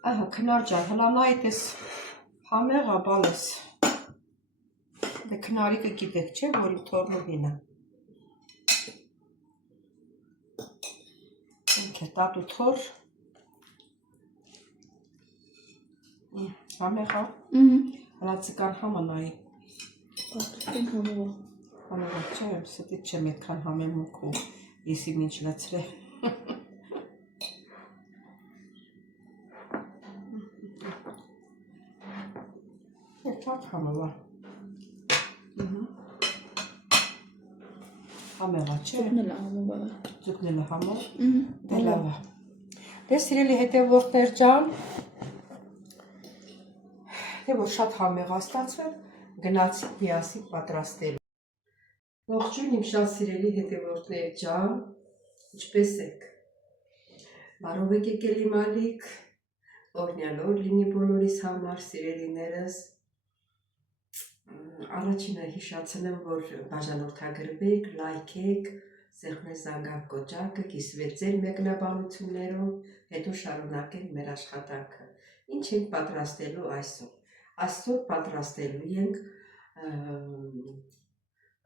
Ահա քնար ջան, հլանայիտ ես համեղա բալես։ Դե քնարիկը գիտեք, չէ, որ իմ թորնուհինը։ Ինքը տատու թոր։ Համեղա։ Հլա ծկան համը նայի։ Պատրաստեն համեղա։ Համեղա չէ, ստիտ չեմ այդքան համեմունք ու եսի մինչ լացրե։ Երջակ համեղա։ Համեղա չէ։ Ձուկնելը համեղա։ Ձուկնելը համը։ Դե լավ է։ Դե սիրելի հետևորդներ ջան, դե որ շատ համեղա ստացվել, գնացինք միասին պատրաստելու։ Ողջույն իմ շատ սիրելի հետևորդներ ջան, ինչպես եք։ Բարով եք եկել իմ ալիք, օրհնյալ օր լինի բոլորիս համար, սիրելիներս։ Առաջինը հիշացնեմ, որ բաժանորդագրվեք, լայքեք, սեղմեք զանգակ կոճակը, կիսվեք ձեր մեկնաբանություններով, հետո շարունակենք մեր աշխատանքը։ Ինչ ենք պատրաստելու այսօր։ Այսօր պատրաստելու ենք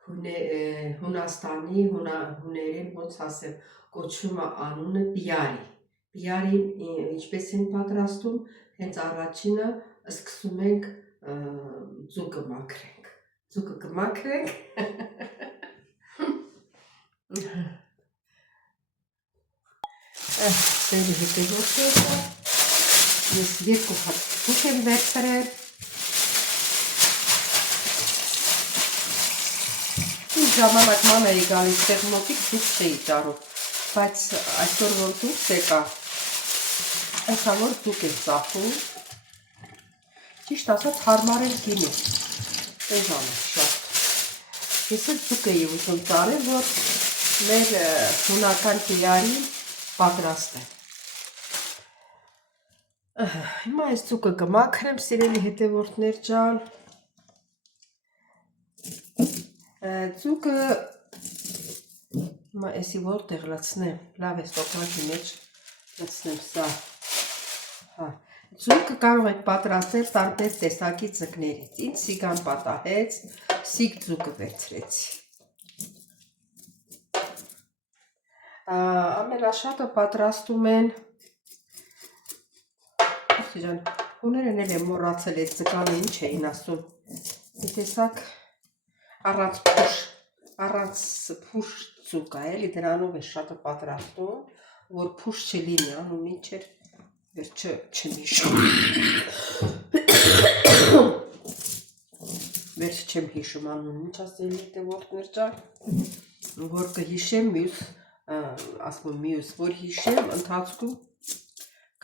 Հունաստանի հուներեն ոնց ասեմ, կոչվում է անունը բիարի։ Բիարին ինչպես են պատրաստում, հենց առաջինը սկսում ենք ձուկը մաքրենք։ Ձուկը կմաքրենք։ Սերի հետևորդները, ես երկու հատ ձուկ եմ վերցրել։ Ինչ ժամանակ ման էի գալիս, տեղ մոտիկ ձուկ չէի ճարում, բայց այսօր որ դուրս եկա, այսա որ ձուկ եմ ծախում, ճիշտ ասած հարմարել գինի, էժան է շատ։ Ես էլ ձուկ էի ուզում ճարել, որ մեր հունական բիարին պատրաստ է։ Հիմա այս ձուկը կմաքրեմ, սիրելի հետևորդներ ջան։ Ձուկը հիմա էսի որտեղ լցնեմ, լավ է ստոկնակի մեջ լցնեմ սա։ Ձուկը կարող եք պատրաստել տարբեր տեսակի ձկներից։ Ինձ սիգան պատահեց, սիգ ձուկը վերցրեցի։ Ամենաշատը պատրաստում են, հուներն էլ եմ մոռացել այդ ձկանը ինչ էին ասում, մի տեսակ առանց փուշ ձուկ է, էլի դրանով է շատը պատրաստում, որ փուշ չլինի, անուն ինչ էր, վերջը չեմ հիշում, վերջը չեմ հիշում անուն, ինչ ասել հետևորդներ ջան, որ կհիշեմ մյուս, ասում մյուս, որ հիշեմ ընթացքում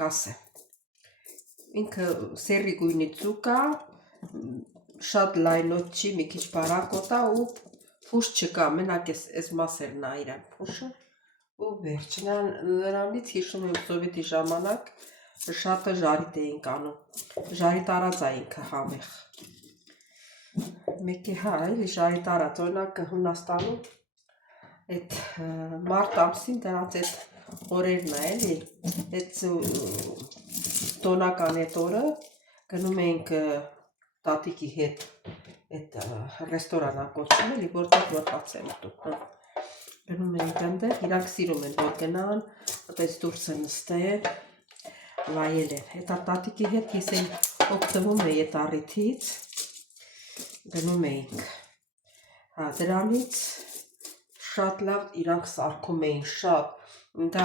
կասեմ։ Ինքը սերի գույնի ձուկ է, շատ լայնոտ չի, մի քիչ բարակոտ է ու փուշ չկա, մենակ այս մասերն է իրան փուշը ու վերջ։ Նրանից հիշում եմ սովետի ժամանակ շատը ժարիտ էինք անում, ժարի տարած է ինքը համեղ։ Մեկի հա, էլի ժարի տարած, օրինակ Հունաստանում այդ մարտ ամսին դրանց այդ օրերն է, էլի, այդ տոնական այդ օրը գնում էինք տատիկի հետ այդ ռեստորանա կոչվում էլի, որտեղ մտած եմ ուտում։ Գնում էինք այնտեղ, իրանք սիրում են, որ գնան, այդպես դուրսը նստեն, վայել են։ Հետա տատիկի հետ ես էլ օգտվում էի այդ առիթից, գնում էինք։ Դրանից շատ լավ իրանք սարքում էին, շատ, դա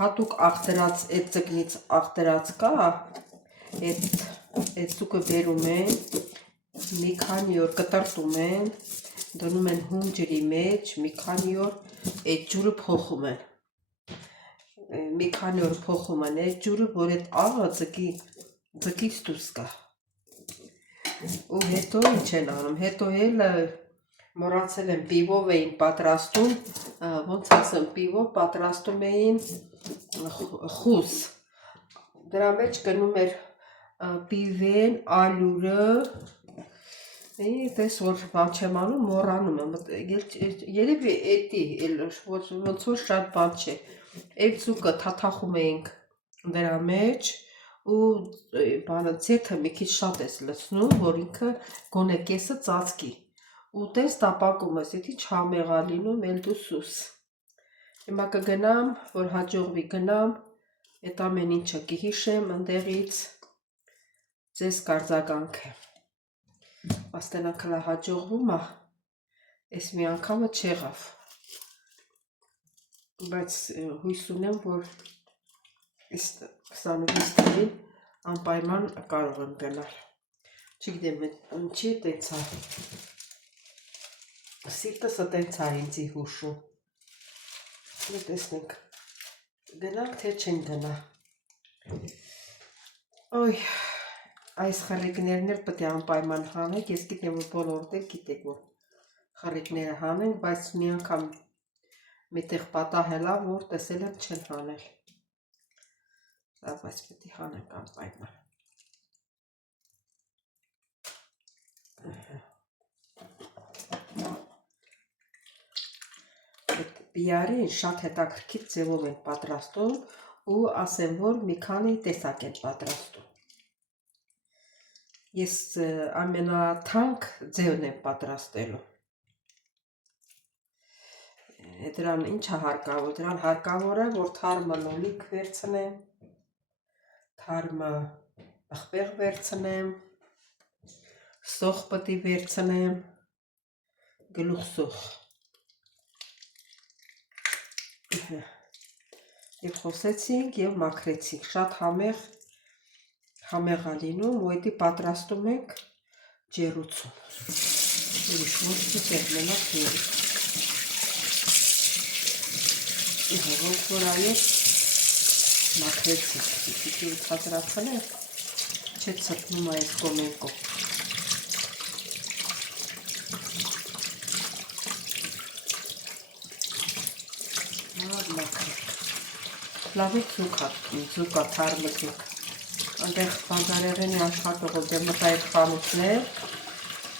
հատուկ աղդրած, այդ ձկնից աղդրած կա, այդ ձուկը բերում են, մի քանի օր կտրտում են, դնում են հում ջրի մեջ, մի քանի օր այդ ջուրը փոխում են, մի քանի օր փոխում են այդ ջուրը, որ այդ աղը ձկից դուրս գա։ Ու հետո ինչ են անում, հետո էլ մոռացել եմ պիվով էին պատրաստում, ոնց ասեմ, պիվով պատրաստում էին խուս, դրա մեջ գնում էր պիվեն, ալյուրը, տես որ բան չեմ անում, մոռանում եմ, երևի էտի, ոնց որ շատ բան չէ, այդ ձուկը թաթախում էինք դրա մեջ ու բանը ձեթը մի քիչ շատ ես լցնում, որ ինքը գոնե կեսը ծածկի։ Ու տես տապակում ես, եթե չհամեղ ա լինում, էլ դու սուս։ Հիմա կգնամ, որ հաջողվի գնամ, այդ ամեն ինչը կհիշեմ ընդեղից, ձեզ կարձագանքը։ Աստենանքլա հաջողվում ա, այս մի անգամը չեղավ, բայց հույս ունեմ, որ 26 թվականին անպայման կարող եմ գնալ։ Չգիտեմ ինչի տենց ա, սիրտս տենց ա ինձի հուշում։ Տեսնենք, գնանք թե չենք գնա։ Ոյ, այս խրիկներն էլ պետք է անպայման հանենք, ես գիտեմ, որ բոլորդ էլ գիտեք, որ խրիկները հանենք, բայց մի անգամ միտեղ պատահել ա, որ տեսել եմ չեն հանել։ Բայց պետք է հանենք անպայման։ Բիարին շատ հետաքրքիր ձևով են պատրաստում ու ասեմ, որ մի քանի տեսակ են պատրաստում։ Ես ամենաթանկ ձևն եմ պատրաստելու։ Դրան ինչ է հարկավոր, դրան հարկավոր է, որ թարմը լոլիկ վերցնեմ, թարմը աղբեղ վերցնեմ, սոխ պետք է վերցնեմ, գլուխ սոխ։ Եվ խոսեցինք և մաքրեցինք, շատ համեղ ա լինում, ու էդի պատրաստում ենք ջեռուցում։ Ուրիշ ոչինչ չէ, մենակ ջեռուց։ Ոնց որ այո մաքրեցինք, պիտի ցածրացնենք, չէ ցրտնում ա այս կոմենկով։ Լավ է ձուկ ա, թարմը ձուկ։ Այնտեղ բանջարեղենի աշխատողով դե մտա այդ խանութներ,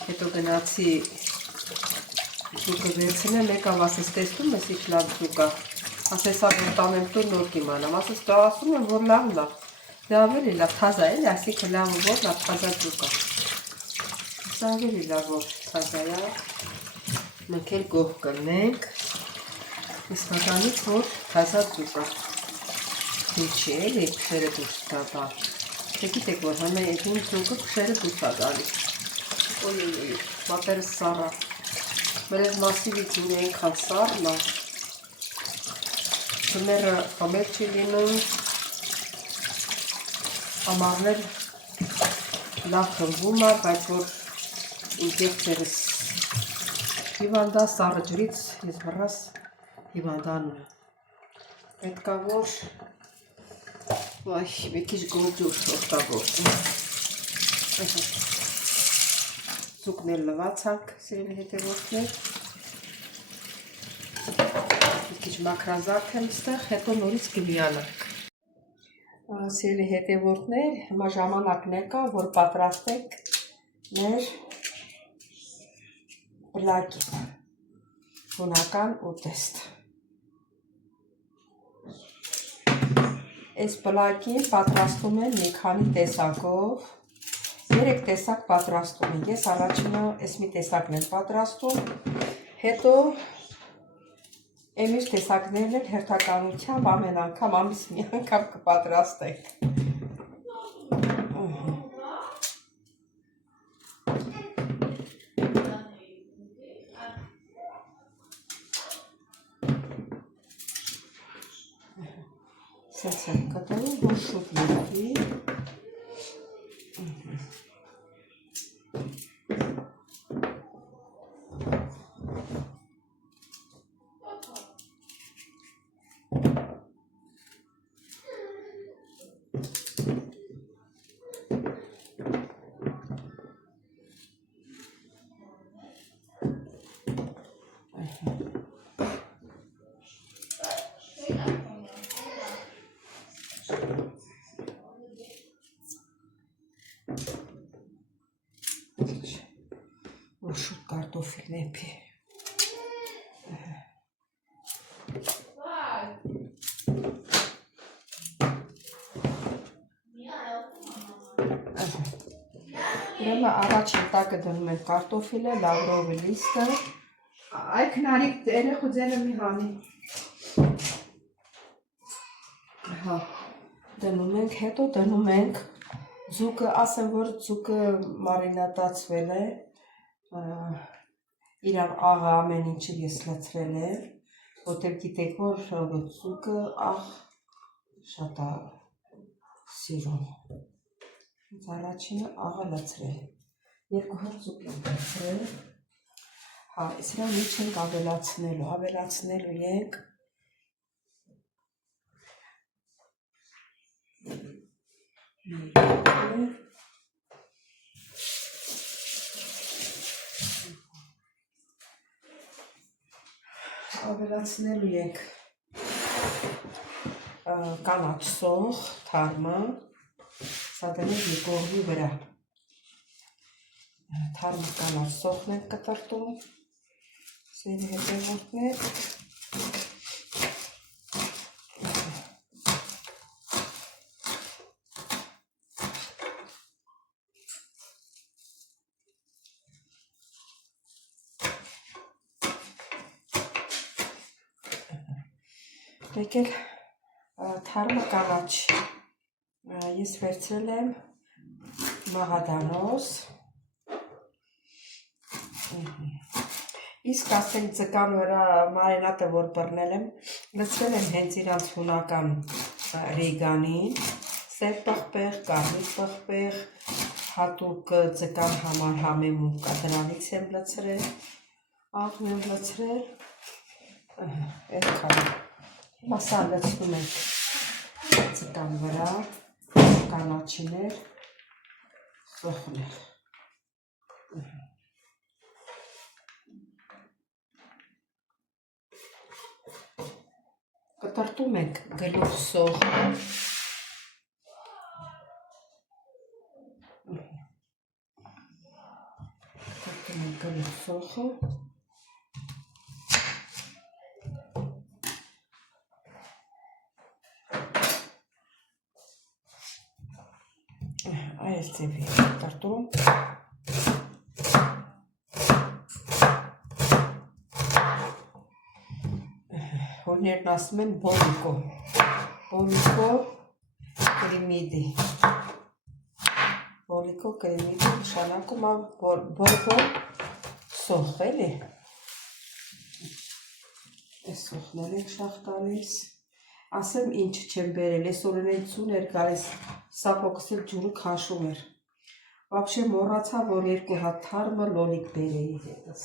հետո գնացի ձուկը վերցնեմ, եկավ ասես տեսնում ես ինչ լավ ձուկ ա, ասես որ տանեմ տուն նոր կիմանամ, ասես դա ասում եմ, որ լավն ա, դա ավելի լավ, թազա էլի, ասիքը լավը որն ա, թազա ձուկ ա, ասա ավելի լավ որ թազա ա, մենք էլ գող կլնենք, իսկականից որ թազա ձուկ ա, ինչի էլի փշերը դուրս տա, թե գիտեք որ հնա էդին ձուկը փշերը դուրս ա գալիս, ոյ, մատերս սառ ա, մեր այս մասիվից ունի այնքան սառն ա, ձմերը համեղ չի լինում, ամառներ լավ խմբում ա, բայց որ ինտեքցերս հիվանդա սառը ջրից ես մռաս հիվանդանում եմ, պետք ա որ մի քիչ գոհ օգտագործում, ձուկն էլ լվացանք, սիրելի հետևորդներ, մի քիչ մաքրազարդ եմ ստեղ, հետո նորից կմիանանք։ Սիրելի հետևորդներ, հիմա ժամանակն եկա, որ պատրաստենք մեր բլակին, հունական ուտեստ։ Այս բլակին պատրաստում եմ մի քանի տեսակով, 3 տեսակ պատրաստում եմ, ես առաջինը այս մի տեսակն եմ պատրաստում, հետո Էմիշ տեսակներն էլ հերթականությամբ ամեն անգամ ամիս մի անգամ կպատրաստենք։ Սենց եմ կտնում, որ շուտ լուծվի։ Որ շուտ կարտոֆիլն էփի։ Ուրեմն առաջին տակը դնում ենք կարտոֆիլը, լավրովի լիստը։ Այդ քնարիկ երեխու ձենը մի հանի։ Հա, դնում ենք, հետո դնում ենք ձուկը, ասեմ, որ ձուկը մարինատացվել է, իրան աղը ամեն ինչը ես լցրել եմ, որտեղ գիտեք, որ ձուկը աղ շատ է սիրում։ Առաջինը աղը լցրել, երկու հատ ձուկ եմ լցրել, հա, սրան ինչ ենք ավելացնելու ենք ավելացնելու ենք կանաչ սոխ, թարմը, սա դնենք մի կողմի վրա, թարմը կանաչ սոխն ենք կտրտում, սերի հետևորդներ, մեկ էլ թարմը կանաչ, ես վերցրել եմ մաղադանոս, իսկ ասենք ձկան վրա մարինատը որ բռնել եմ, լցրել եմ հենց իրանց հունական ռեգանին, սև պղպեղ, կարմիր պղպեղ, հատուկ ձկան համար համեմում կա, դրանից եմ լցրել, աղն եմ լցրել, այդքան։ Հիմա սա լցնում ենք ձկան վրա, կանաչիներ, սոխներ։ Կտրտում ենք գլուխ սոխը, այս ձևի կտրտում, հորներն ասում են բոլիկո կրիմիդի, նշանակում է բորբոր սոխ, էլի, այս սոխներ ենք շաղ տալիս, ասեմ ինչ չեմ բերել, ես օրենային ծուն էր գալիս, սապոքս էլ ջուրը քաշում էր, վաբշե մոռացա, որ երկու հատ թարմը լոլիկ բերեի հետս,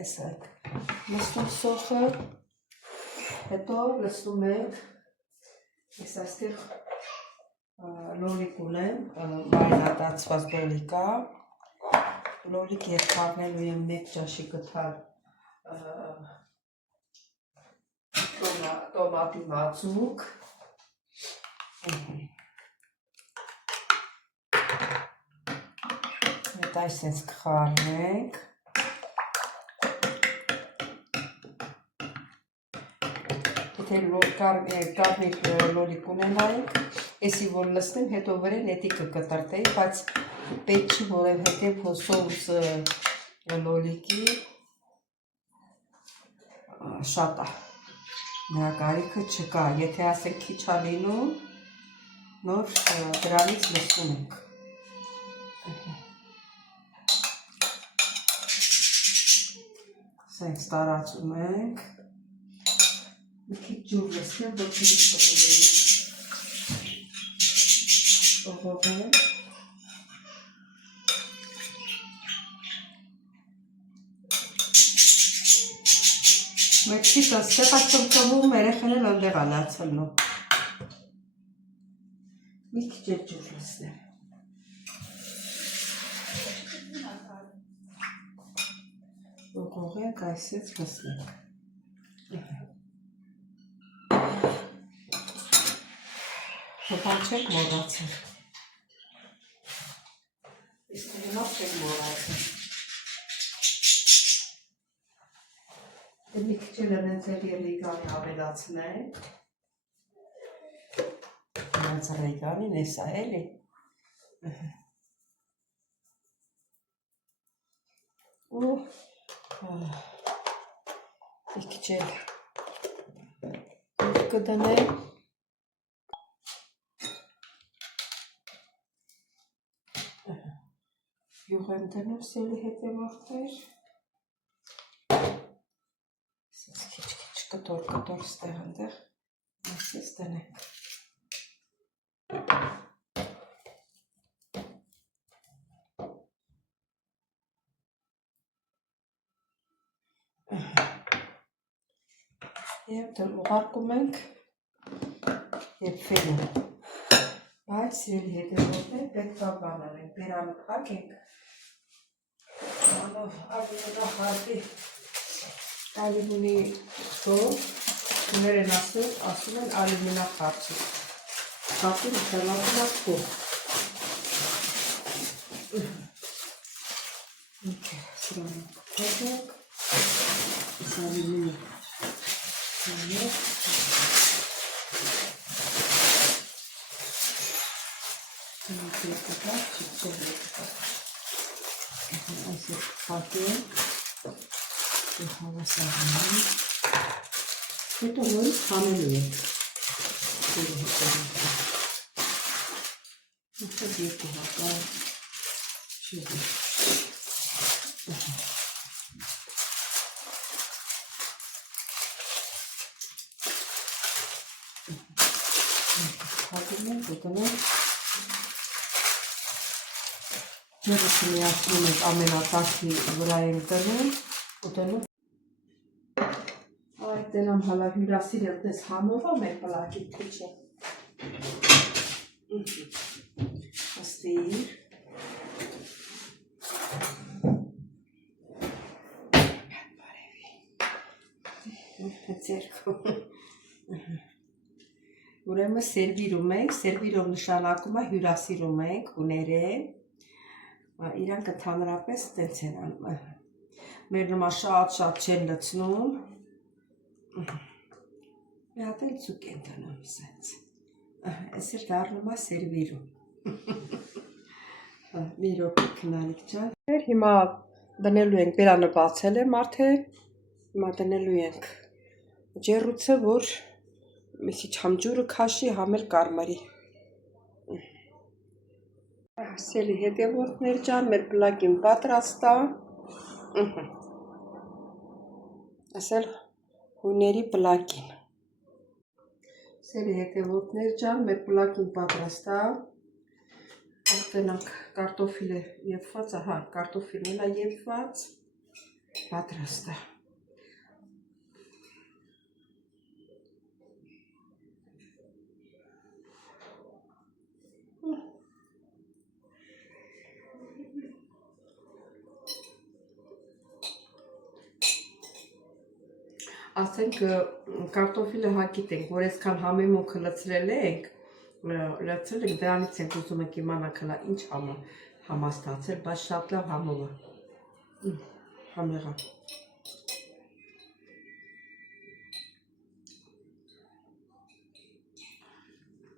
այս այդ, լցնում սոխը, հետո լցնում ենք, ես այստեղ լոլիկ ունեմ, մարինատացված լոլիկա, լոլիկ ես խառնելու եմ մեկ ճաշի կթար տոմատի մածուկ, հետ այսպես կխառնենք, եթե կարմիր լոլիկ ունենայինք, եսի որ լցնեմ, հետո վրեն էտի կկտրտեի, բայց պետք չի որևէտև սոուսը լոլիկի շատ է, նրա կարիքը չկա, եթե ասենք քիչ է լինում, նոր դրանից լցնում ենք։ Սենց տարածում ենք, մի քիչ ջուր լցնեմ, որ քիչ պղողենք, մեկ քիչ ստեղացում երեխեն էլ ընդեղ է լացնում, մի քիչ էլ ջուր լցնեմ, պղողենք, այսպես լցնենք, հոպան չեք մոռացել, իսկ հիմա չեք մոռացել, մի քիչ էլ ընենց էլ ռեգանի ավելացնենք, Ծռեկանին էսա էլի։ Ու մի քիչ էլ կդնեմ։ Յուղ եմ դնում սելի հետևորդներ։ Քիչ կտոր ստեղ այնտեղ ասես դնենք։ Եվ դեռ ուղարկում ենք և ֆենում։ Բայց սիրելի հետևորդներ պետք է բան անենք, բերանը փակենք, անով ալյումինահարդի ալյումինի թող, ուներ են ասում են ալյումինախարդի, խապին ուշալակումա թող։ Սրանը փակենք, ալյումինի Այսպես փակենք, հավասարում, հետո նույնիսկ հանելու ենք, Ահա երկու հատար, շիզի, փակում ենք, ուտնում Ջերուսը միացնում ենք ամենատակի վրա ենք դնում, ուտնում Այդ դենամ հալա հյուրասիր եմ դես համովա մեր պլակի թե չէ Աստիր Ձերքում Ուրեմն սերվիրում ենք, սերվիրով նշանակում է հյուրասիրում ենք, ուներեն Իրանք ընդհանրապես տենց են անում, մեր նման շատ չեն լցնում, մի հատ էլ ձուկ են դնում սենց, ես էլ դառնում է սերվիրում, մի րոպե քնալիք ջան, հիմա դնելու ենք, բերանը բացել եմ արդեն, հիմա դնելու ենք ջեռուցը, որ մի քիչ համ ջուրը քաշի, համ էլ կարմրի Սելի հետևորդներ ջան, մեր պլակին պատրաստ է, ասել հույների պլակին Սելի հետևորդներ ջան, մեր պլակին պատրաստ է, ողտենանք կարտոֆիլը եփված, ահա, կարտոֆիլն է եփված, պատրաստ է Ասենք կարտոֆիլը հագիտենք, որ այսքան համեմունքը լցրել ենք, դրանից ենք ուզում ենք իմանանք հլա ինչ համաստացել, բայց շատ լավ համով է, համեղա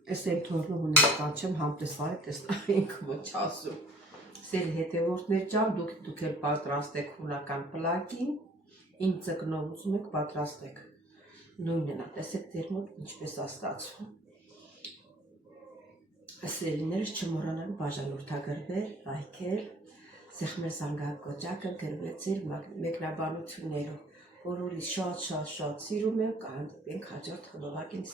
Ես եմ թորնում ունես կանչեմ, համտեսվարի տեսնայինք ոչ ասում Սերի հետևորդներ ջան, դուք էլ պատրաստեք հունական պլակին Ինչ ձկնով ուզում եք պատրաստեք, նույնն է, տեսեք դեր մոտ ինչպես է ստացվում Սերիներս չմոռանաք բաժանորդագրվել, լայքել, սեղմել զանգակոճակը, գրվել ձեր մեկնաբանություններով, որ ուրիշ շատ սիրում եմ, կհանդիպենք հաջորդ հոլովակին